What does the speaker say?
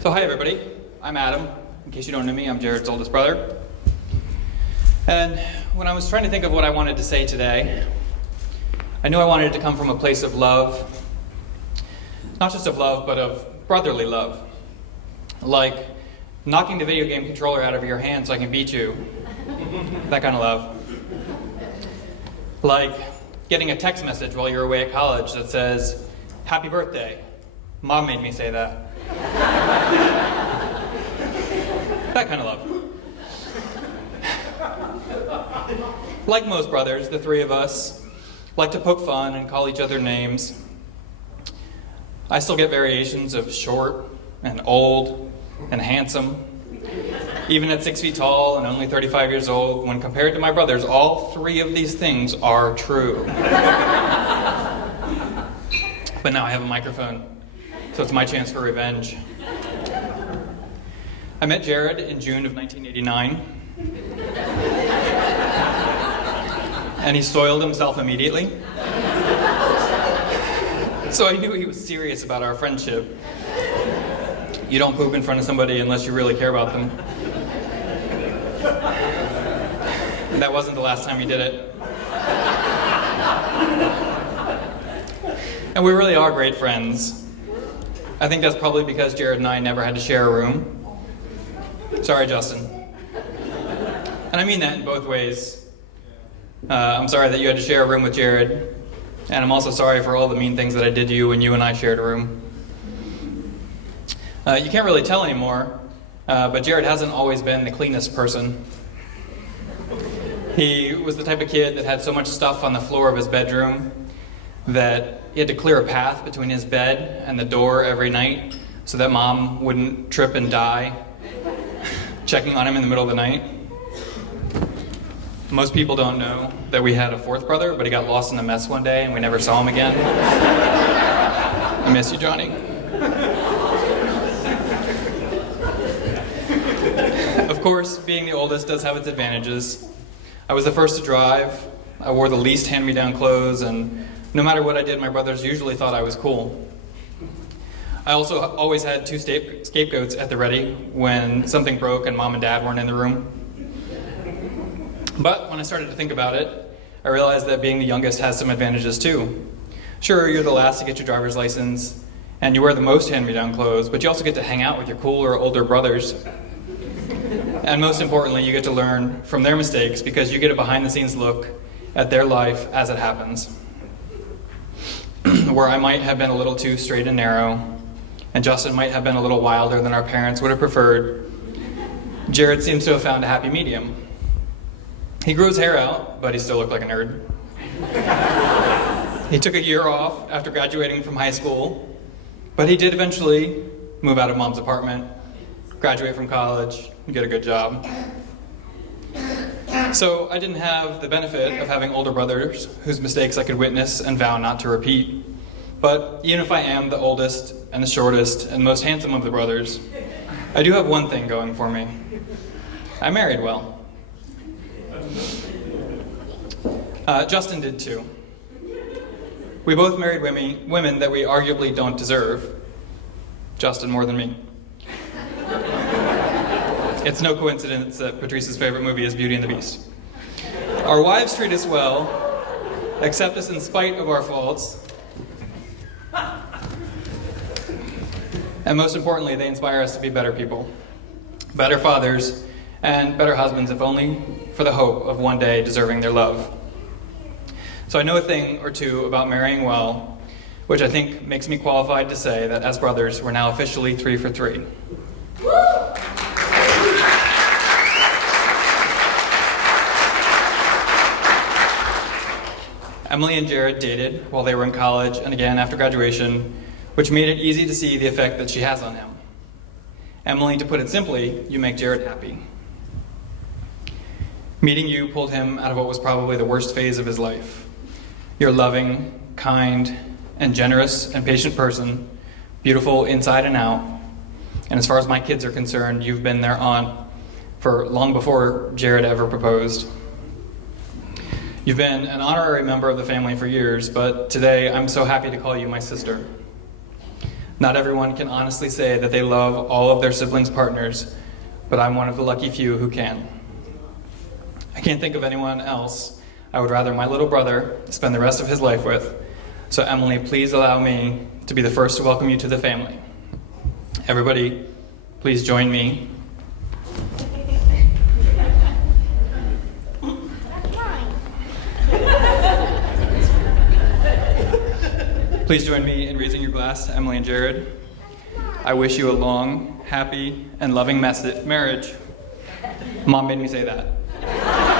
So hi everybody, I'm Adam. In case you don't know me, I'm Jared's oldest brother. And when I was trying to think of what I wanted to say today, I knew I wanted it to come from a place of love. Not just of love, but of brotherly love. Like knocking the video game controller out of your hand so I can beat you. That kind of love. Like getting a text message while you're away at college that says, "Happy birthday. Mom made me say that." That kind of love. Like most brothers, the three of us like to poke fun and call each other names. I still get variations of short and old and handsome. Even at 6 feet tall and only 35 years old, when compared to my brothers, all three of these things are true. But now I have a microphone, so it's my chance for revenge. I met Jared in June of 1989, and he soiled himself immediately. So I knew he was serious about our friendship. You don't poop in front of somebody unless you really care about them. And that wasn't the last time he did it. And we really are great friends. I think that's probably because Jared and I never had to share a room. Sorry, Justin. And I mean that in both ways. I'm sorry that you had to share a room with Jared. And I'm also sorry for all the mean things that I did to you when you and I shared a room. You can't really tell anymore, but Jared hasn't always been the cleanest person. He was the type of kid that had so much stuff on the floor of his bedroom that he had to clear a path between his bed and the door every night so that Mom wouldn't trip and die checking on him in the middle of the night. Most people don't know that we had a fourth brother, but he got lost in the mess one day and we never saw him again. I miss you, Johnny. Of course, being the oldest does have its advantages. I was the first to drive, I wore the least hand-me-down clothes, and no matter what I did, my brothers usually thought I was cool. I also always had two scapegoats at the ready when something broke and Mom and Dad weren't in the room. But when I started to think about it, I realized that being the youngest has some advantages too. Sure, you're the last to get your driver's license, and you wear the most hand-me-down clothes, but you also get to hang out with your cooler, older brothers. And most importantly, you get to learn from their mistakes because you get a behind-the-scenes look at their life as it happens. Where I might have been a little too straight and narrow, and Justin might have been a little wilder than our parents would have preferred, Jared seems to have found a happy medium. He grew his hair out, but he still looked like a nerd. He took a year off after graduating from high school, but he did eventually move out of Mom's apartment, graduate from college, and get a good job. So I didn't have the benefit of having older brothers whose mistakes I could witness and vow not to repeat. But even if I am the oldest and the shortest and most handsome of the brothers, I do have one thing going for me. I married well. Justin did too. We both married women that we arguably don't deserve. Justin more than me. It's no coincidence that Patrice's favorite movie is Beauty and the Beast. Our wives treat us well, accept us in spite of our faults, and most importantly, they inspire us to be better people, better fathers, and better husbands, if only for the hope of one day deserving their love. So I know a thing or two about marrying well, which I think makes me qualified to say that as brothers, we're now officially 3 for 3. Emily and Jared dated while they were in college and again after graduation, which made it easy to see the effect that she has on him. Emily, to put it simply, you make Jared happy. Meeting you pulled him out of what was probably the worst phase of his life. You're a loving, kind, and generous and patient person, beautiful inside and out. And as far as my kids are concerned, you've been their aunt for long before Jared ever proposed. You've been an honorary member of the family for years, but today I'm so happy to call you my sister. Not everyone can honestly say that they love all of their siblings' partners, but I'm one of the lucky few who can. I can't think of anyone else I would rather my little brother spend the rest of his life with. So Emily, please allow me to be the first to welcome you to the family. Everybody, please join me. Please join me in raising your glass to Emily and Jared. I wish you a long, happy, and loving marriage. Mom made me say that.